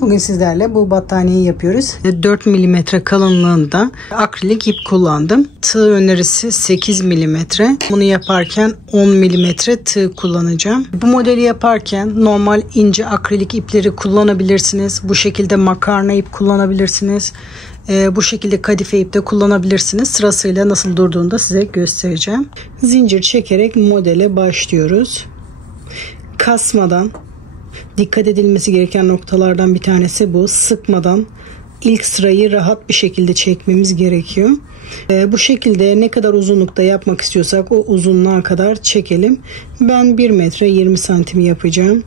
Bugün sizlerle bu battaniyeyi yapıyoruz. 4 mm kalınlığında akrilik ip kullandım. Tığ önerisi 8 mm. Bunu yaparken 10 mm tığ kullanacağım. Bu modeli yaparken normal ince akrilik ipleri kullanabilirsiniz. Bu şekilde makarna ip kullanabilirsiniz. Bu şekilde kadife ip de kullanabilirsiniz. Sırasıyla nasıl durduğunu da size göstereceğim. Zincir çekerek modele başlıyoruz. Kasmadan, dikkat edilmesi gereken noktalardan bir tanesi bu. Sıkmadan ilk sırayı rahat bir şekilde çekmemiz gerekiyor. Bu şekilde ne kadar uzunlukta yapmak istiyorsak o uzunluğa kadar çekelim. Ben 1 metre 20 santim yapacağım.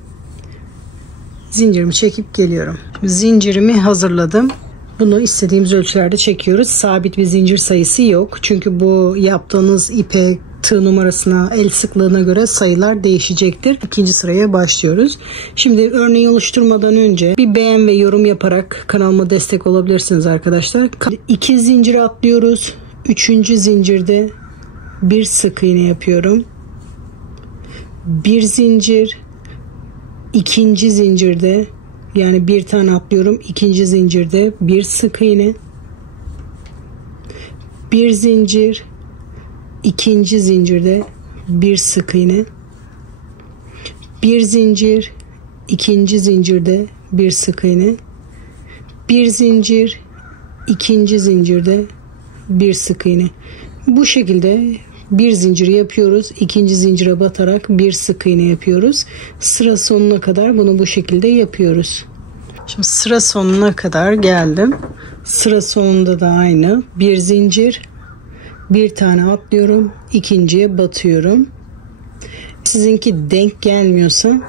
Zincirimi çekip geliyorum. Zincirimi hazırladım. Bunu istediğimiz ölçülerde çekiyoruz. Sabit bir zincir sayısı yok. Çünkü bu yaptığınız ipe, tığ numarasına, el sıklığına göre sayılar değişecektir. İkinci sıraya başlıyoruz. Şimdi örneği oluşturmadan önce bir beğen ve yorum yaparak kanalıma destek olabilirsiniz arkadaşlar. 2 zincir atlıyoruz. 3. zincirde bir sık iğne yapıyorum. 1 zincir. 2. zincirde, yani bir tane atlıyorum. 2. zincirde bir sık iğne. 1 zincir. 2. zincirde bir sık iğne. 1 zincir. 2. zincirde bir sık iğne. 1 zincir. 2. zincirde bir sık iğne. Bu şekilde bir zincir yapıyoruz. 2. zincire batarak bir sık iğne yapıyoruz. Sıra sonuna kadar bunu bu şekilde yapıyoruz. Şimdi sıra sonuna kadar geldim. Sıra sonunda da aynı. Bir zincir, bir tane atlıyorum, ikinciye batıyorum. Sizinki denk gelmiyorsa,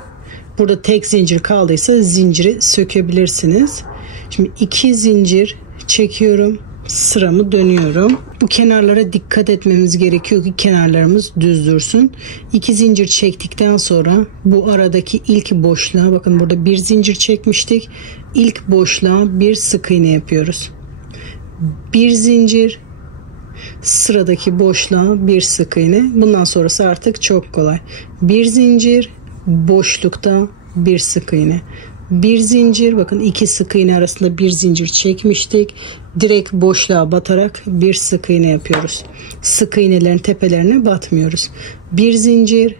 burada tek zincir kaldıysa zinciri sökebilirsiniz. Şimdi 2 zincir çekiyorum, sıramı dönüyorum. Bu kenarlara dikkat etmemiz gerekiyor ki kenarlarımız düz dursun. 2 zincir çektikten sonra bu aradaki ilk boşluğa, bakın burada bir zincir çekmiştik. İlk boşluğa bir sık iğne yapıyoruz. Bir zincir, sıradaki boşluğa bir sık iğne. Bundan sonrası artık çok kolay. Bir zincir, boşlukta bir sık iğne. Bir zincir, bakın 2 sık iğne arasında bir zincir çekmiştik. Direkt boşluğa batarak bir sık iğne yapıyoruz. Sık iğnelerin tepelerine batmıyoruz. Bir zincir,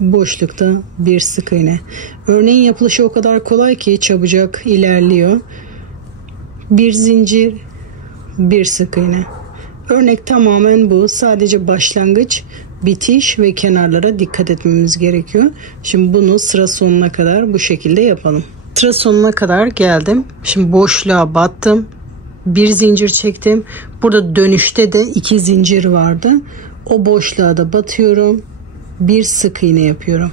boşlukta bir sık iğne. Örneğin yapılışı o kadar kolay ki çabucak ilerliyor. Bir zincir, bir sık iğne. Örnek tamamen bu. Sadece başlangıç, bitiş ve kenarlara dikkat etmemiz gerekiyor. Şimdi bunu sıra sonuna kadar bu şekilde yapalım. Sıra sonuna kadar geldim. Şimdi boşluğa battım. Bir zincir çektim. Burada dönüşte de 2 zincir vardı. O boşluğa da batıyorum. Bir sık iğne yapıyorum.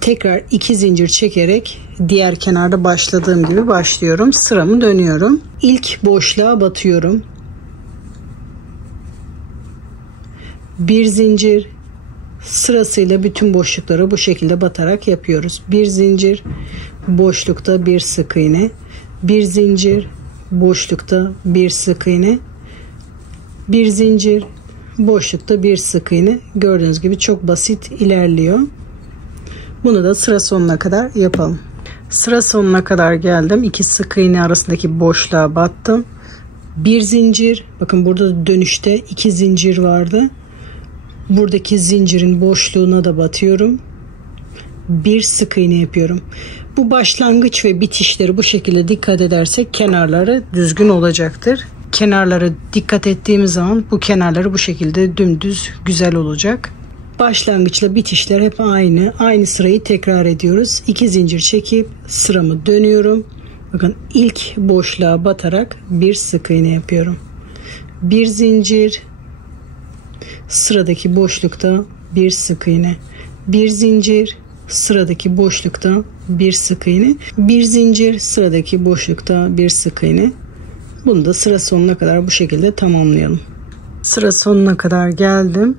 Tekrar 2 zincir çekerek diğer kenarda başladığım gibi başlıyorum. Sıramı dönüyorum. İlk boşluğa batıyorum. Bir zincir, sırasıyla bütün boşlukları bu şekilde batarak yapıyoruz. Bir zincir, boşlukta bir sık iğne. Bir zincir, boşlukta bir sık iğne. Bir zincir, boşlukta bir sık iğne. Gördüğünüz gibi çok basit ilerliyor. Bunu da sıra sonuna kadar yapalım. Sıra sonuna kadar geldim. 2 sık iğne arasındaki boşluğa battım. Bir zincir, bakın burada dönüşte 2 zincir vardı. Buradaki zincirin boşluğuna da batıyorum. Bir sık iğne yapıyorum. Bu başlangıç ve bitişleri bu şekilde dikkat edersek kenarları düzgün olacaktır. Kenarlara dikkat ettiğimiz zaman bu kenarları bu şekilde dümdüz güzel olacak. Başlangıçla bitişler hep aynı. Aynı sırayı tekrar ediyoruz. 2 zincir çekip sıramı dönüyorum. Bakın ilk boşluğa batarak bir sık iğne yapıyorum. Bir zincir, sıradaki boşlukta bir sık iğne. Bir zincir, sıradaki boşlukta bir sık iğne. Bir zincir, sıradaki boşlukta bir sık iğne. Bunu da sıra sonuna kadar bu şekilde tamamlayalım. Sıra sonuna kadar geldim.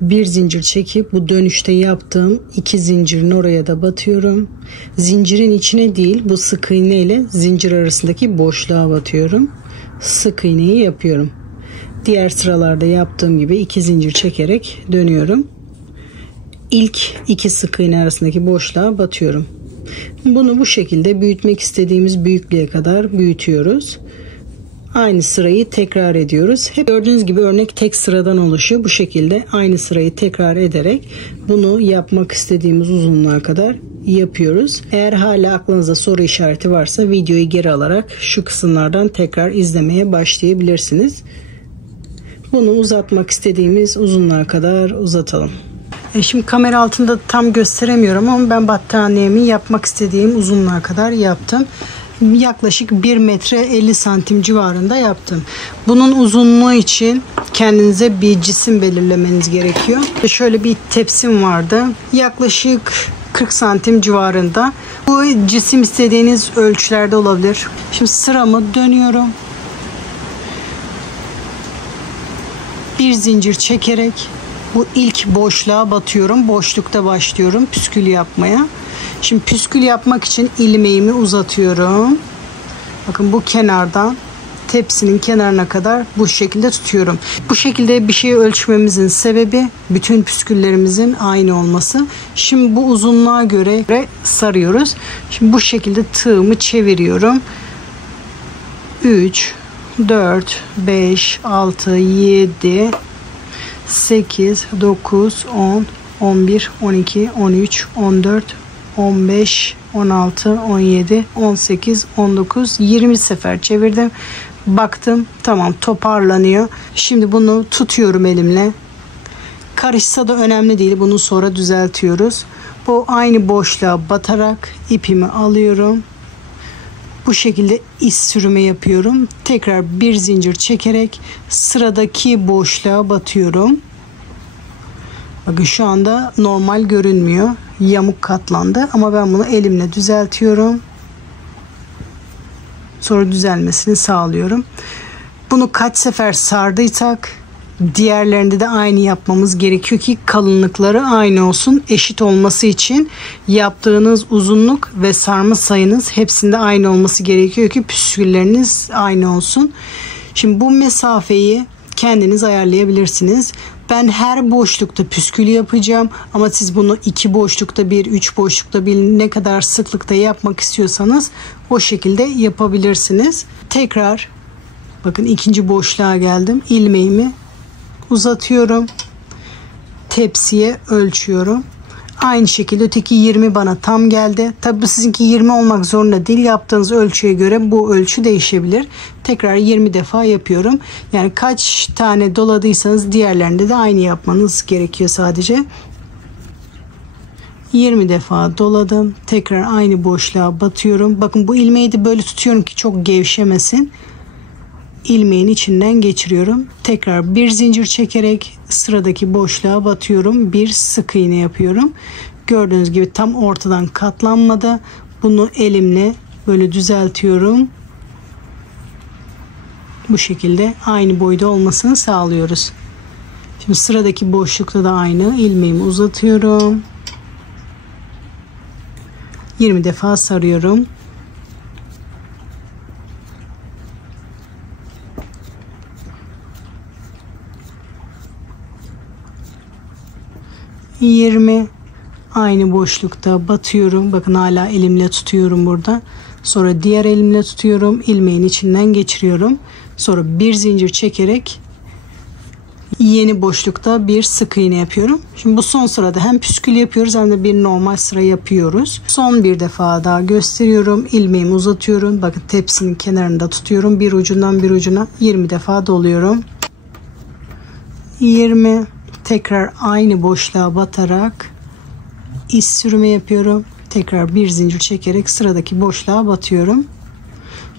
Bir zincir çekip bu dönüşte yaptığım 2 zincirin oraya da batıyorum. Zincirin içine değil, bu sık iğne ile zincir arasındaki boşluğa batıyorum. Sık iğneyi yapıyorum. Diğer sıralarda yaptığım gibi 2 zincir çekerek dönüyorum. İlk 2 sık iğne arasındaki boşluğa batıyorum. Bunu bu şekilde büyütmek istediğimiz büyüklüğe kadar büyütüyoruz. Aynı sırayı tekrar ediyoruz. Hep gördüğünüz gibi örnek tek sıradan oluşuyor. Bu şekilde aynı sırayı tekrar ederek bunu yapmak istediğimiz uzunluğa kadar yapıyoruz. Eğer hala aklınızda soru işareti varsa videoyu geri alarak şu kısımlardan tekrar izlemeye başlayabilirsiniz. Bunu uzatmak istediğimiz uzunluğa kadar uzatalım. Şimdi kamera altında tam gösteremiyorum ama ben battaniyemi yapmak istediğim uzunluğa kadar yaptım. Yaklaşık 1 metre 50 santim civarında yaptım. Bunun uzunluğu için kendinize bir cisim belirlemeniz gerekiyor. Şöyle bir tepsim vardı. Yaklaşık 40 santim civarında. Bu cisim istediğiniz ölçülerde olabilir. Şimdi sıramı dönüyorum. Bir zincir çekerek bu ilk boşluğa batıyorum. Boşlukta başlıyorum püskül yapmaya. Şimdi püskül yapmak için ilmeğimi uzatıyorum. Bakın bu kenardan tepsinin kenarına kadar bu şekilde tutuyorum. Bu şekilde bir şeyi ölçmemizin sebebi bütün püsküllerimizin aynı olması. Şimdi bu uzunluğa göre sarıyoruz. Şimdi bu şekilde tığımı çeviriyorum. 3, 4, 5, 6, 7, 8, 9, 10, 11, 12, 13, 14, 15, 16, 17, 18, 19, 20 sefer çevirdim. Baktım tamam toparlanıyor. Şimdi bunu tutuyorum elimle. Karışsa da önemli değil. Bunu sonra düzeltiyoruz. Bu aynı boşluğa batarak ipimi alıyorum. Bu şekilde iz sürümü yapıyorum. Tekrar bir zincir çekerek sıradaki boşluğa batıyorum. Bakın şu anda normal görünmüyor. Yamuk katlandı ama ben bunu elimle düzeltiyorum. Sonra düzelmesini sağlıyorum. Bunu kaç sefer sardıysak diğerlerinde de aynı yapmamız gerekiyor ki kalınlıkları aynı olsun. Eşit olması için yaptığınız uzunluk ve sarma sayınız hepsinde aynı olması gerekiyor ki püskülleriniz aynı olsun. Şimdi bu mesafeyi kendiniz ayarlayabilirsiniz. Ben her boşlukta püskül yapacağım ama siz bunu 2 boşlukta bir, 3 boşlukta bir ne kadar sıklıkta yapmak istiyorsanız o şekilde yapabilirsiniz. Tekrar bakın ikinci boşluğa geldim. İlmeğimi uzatıyorum. Tepsiye ölçüyorum. Aynı şekilde öteki 20 bana tam geldi. Tabii sizinki 20 olmak zorunda değil. Yaptığınız ölçüye göre bu ölçü değişebilir. Tekrar 20 defa yapıyorum. Yani kaç tane doladıysanız diğerlerinde de aynı yapmanız gerekiyor sadece. 20 defa doladım. Tekrar aynı boşluğa batıyorum. Bakın bu ilmeği de böyle tutuyorum ki çok gevşemesin. İlmeğin içinden geçiriyorum. Tekrar bir zincir çekerek sıradaki boşluğa batıyorum. Bir sık iğne yapıyorum. Gördüğünüz gibi tam ortadan katlanmadı. Bunu elimle böyle düzeltiyorum. Bu şekilde aynı boyda olmasını sağlıyoruz. Şimdi sıradaki boşlukta da aynı. İlmeğimi uzatıyorum. 20 defa sarıyorum. Aynı boşlukta batıyorum. Bakın hala elimle tutuyorum burada. Sonra diğer elimle tutuyorum. İlmeğin içinden geçiriyorum. Sonra bir zincir çekerek yeni boşlukta bir sık iğne yapıyorum. Şimdi bu son sırada hem püskül yapıyoruz hem de bir normal sıra yapıyoruz. Son bir defa daha gösteriyorum. İlmeğimi uzatıyorum. Bakın tepsinin kenarında tutuyorum. Bir ucundan bir ucuna 20 defa doluyorum. 20. Tekrar aynı boşluğa batarak iz sürümü yapıyorum. Tekrar bir zincir çekerek sıradaki boşluğa batıyorum.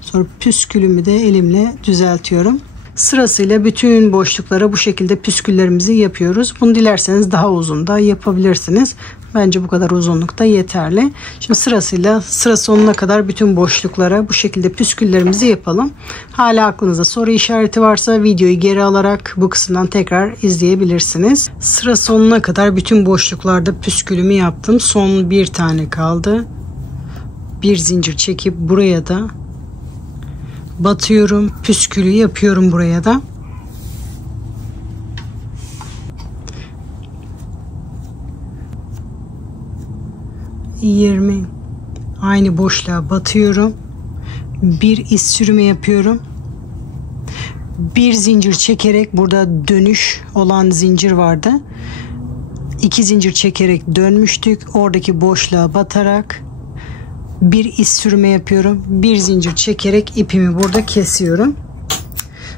Sonra püskülümü de elimle düzeltiyorum. Sırasıyla bütün boşluklara bu şekilde püsküllerimizi yapıyoruz. Bunu dilerseniz daha uzun da yapabilirsiniz. Bence bu kadar uzunlukta yeterli. Şimdi sırasıyla sıra sonuna kadar bütün boşluklara bu şekilde püsküllerimizi yapalım. Hala aklınızda soru işareti varsa videoyu geri alarak bu kısımdan tekrar izleyebilirsiniz. Sıra sonuna kadar bütün boşluklarda püskülümü yaptım. Son bir tane kaldı. Bir zincir çekip buraya da batıyorum. Püskülü yapıyorum buraya da. aynı boşluğa batıyorum. Bir iz sürümü yapıyorum. Bir zincir çekerek, burada dönüş olan zincir vardı. 2 zincir çekerek dönmüştük. Oradaki boşluğa batarak bir iz sürme yapıyorum. Bir zincir çekerek ipimi burada kesiyorum.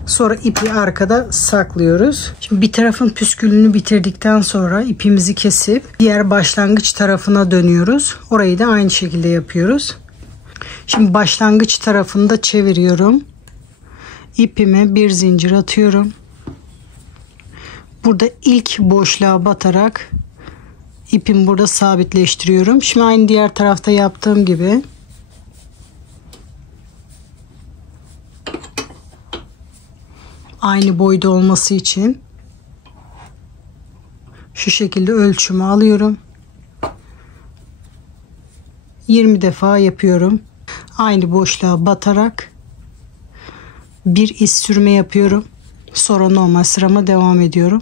Sonra ipi arkada saklıyoruz. Şimdi bir tarafın püskülünü bitirdikten sonra ipimizi kesip diğer başlangıç tarafına dönüyoruz. Orayı da aynı şekilde yapıyoruz. Şimdi başlangıç tarafını da çeviriyorum. İpime bir zincir atıyorum. Burada ilk boşluğa batarak ipimi burada sabitleştiriyorum. Şimdi aynı diğer tarafta yaptığım gibi aynı boyda olması için şu şekilde ölçümü alıyorum. 20 defa yapıyorum. Aynı boşluğa batarak bir iz sürme yapıyorum. Sonra normal sırama devam ediyorum.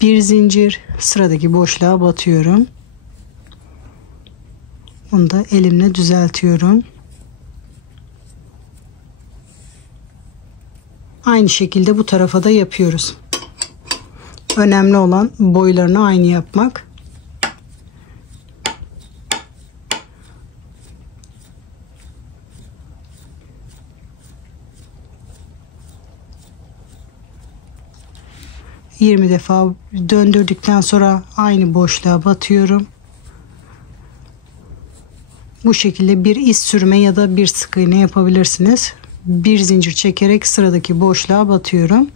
Bir zincir, sıradaki boşluğa batıyorum. Bunu da elimle düzeltiyorum. Aynı şekilde bu tarafa da yapıyoruz. Önemli olan boylarını aynı yapmak. ...20 defa döndürdükten sonra aynı boşluğa batıyorum. Bu şekilde bir iz sürme ya da bir sık iğne yapabilirsiniz. Bir zincir çekerek sıradaki boşluğa batıyorum.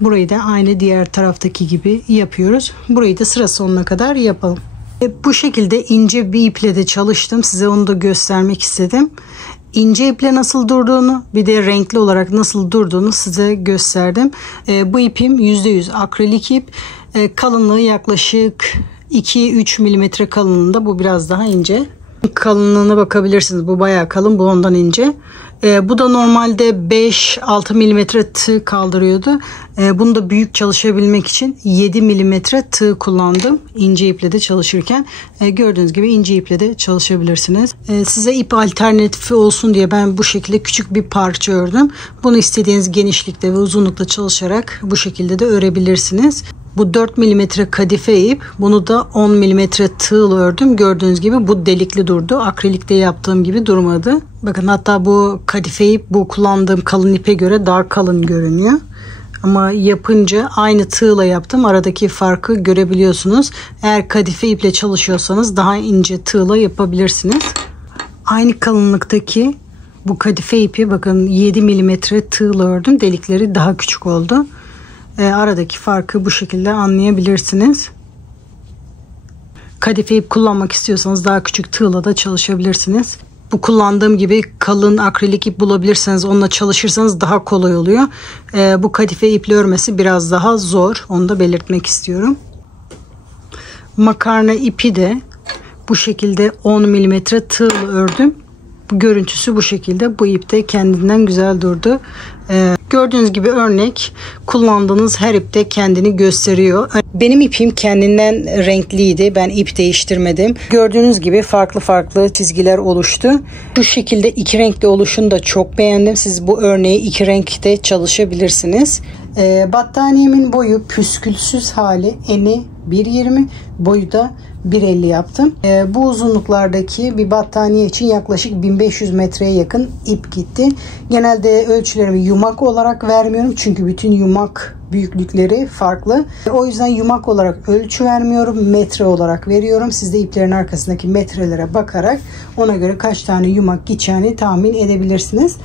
Burayı da aynı diğer taraftaki gibi yapıyoruz. Burayı da sıra sonuna kadar yapalım. Bu şekilde ince bir iple de çalıştım. Size onu da göstermek istedim. İnce iple nasıl durduğunu, bir de renkli olarak nasıl durduğunu size gösterdim. Bu ipim %100 akrilik ip. Kalınlığı yaklaşık 2-3 mm kalınlığında. Bu biraz daha ince. Kalınlığına bakabilirsiniz. Bu bayağı kalın. Bu ondan ince. Bu da normalde 5-6 mm tığ kaldırıyordu. Bunu da büyük çalışabilmek için 7 mm tığ kullandım. İnce iple de çalışırken. Gördüğünüz gibi ince iple de çalışabilirsiniz. Size ip alternatifi olsun diye ben bu şekilde küçük bir parça ördüm. Bunu istediğiniz genişlikte ve uzunlukta çalışarak bu şekilde de örebilirsiniz. Bu 4 mm kadife ip. Bunu da 10 mm tığla ördüm. Gördüğünüz gibi bu delikli durdu. Akrilikte yaptığım gibi durmadı. Bakın hatta bu kadife ip bu kullandığım kalın ipe göre daha kalın görünüyor. Ama yapınca aynı tığla yaptım. Aradaki farkı görebiliyorsunuz. Eğer kadife iple çalışıyorsanız daha ince tığla yapabilirsiniz. Aynı kalınlıktaki bu kadife ipi bakın 7 mm tığla ördüm. Delikleri daha küçük oldu. Aradaki farkı bu şekilde anlayabilirsiniz. Kadife ip kullanmak istiyorsanız daha küçük tığla da çalışabilirsiniz. Bu kullandığım gibi kalın akrilik ip bulabilirseniz onunla çalışırsanız daha kolay oluyor. Bu kadife iple örmesi biraz daha zor. Onu da belirtmek istiyorum. Makarna ipi de bu şekilde 10 mm tığla ördüm. Görüntüsü bu şekilde. Bu ip de kendinden güzel durdu. Gördüğünüz gibi örnek kullandığınız her ipte kendini gösteriyor. Benim ipim kendinden renkliydi. Ben ip değiştirmedim. Gördüğünüz gibi farklı farklı çizgiler oluştu. Bu şekilde iki renkli oluşunu da çok beğendim. Siz bu örneği iki renkte çalışabilirsiniz. Battaniyemin boyu püskülsüz hali, eni 1.20, boyu da 1.50 yaptım. Bu uzunluklardaki bir battaniye için yaklaşık 1500 metreye yakın ip gitti. Genelde ölçülerimi yumak olarak vermiyorum. Çünkü bütün yumak büyüklükleri farklı. O yüzden yumak olarak ölçü vermiyorum. Metre olarak veriyorum. Siz de iplerin arkasındaki metrelere bakarak ona göre kaç tane yumak gideceğini tahmin edebilirsiniz.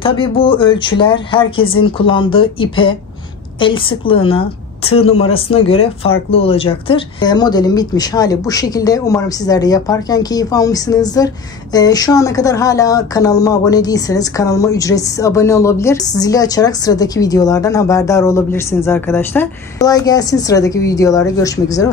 Tabii bu ölçüler herkesin kullandığı ipe, el sıklığına, tığ numarasına göre farklı olacaktır. Modelin bitmiş hali bu şekilde. Umarım sizler de yaparken keyif almışsınızdır. Şu ana kadar hala kanalıma abone değilseniz kanalıma ücretsiz abone olabilir. Zili açarak sıradaki videolardan haberdar olabilirsiniz arkadaşlar. Kolay gelsin, sıradaki videolarda görüşmek üzere.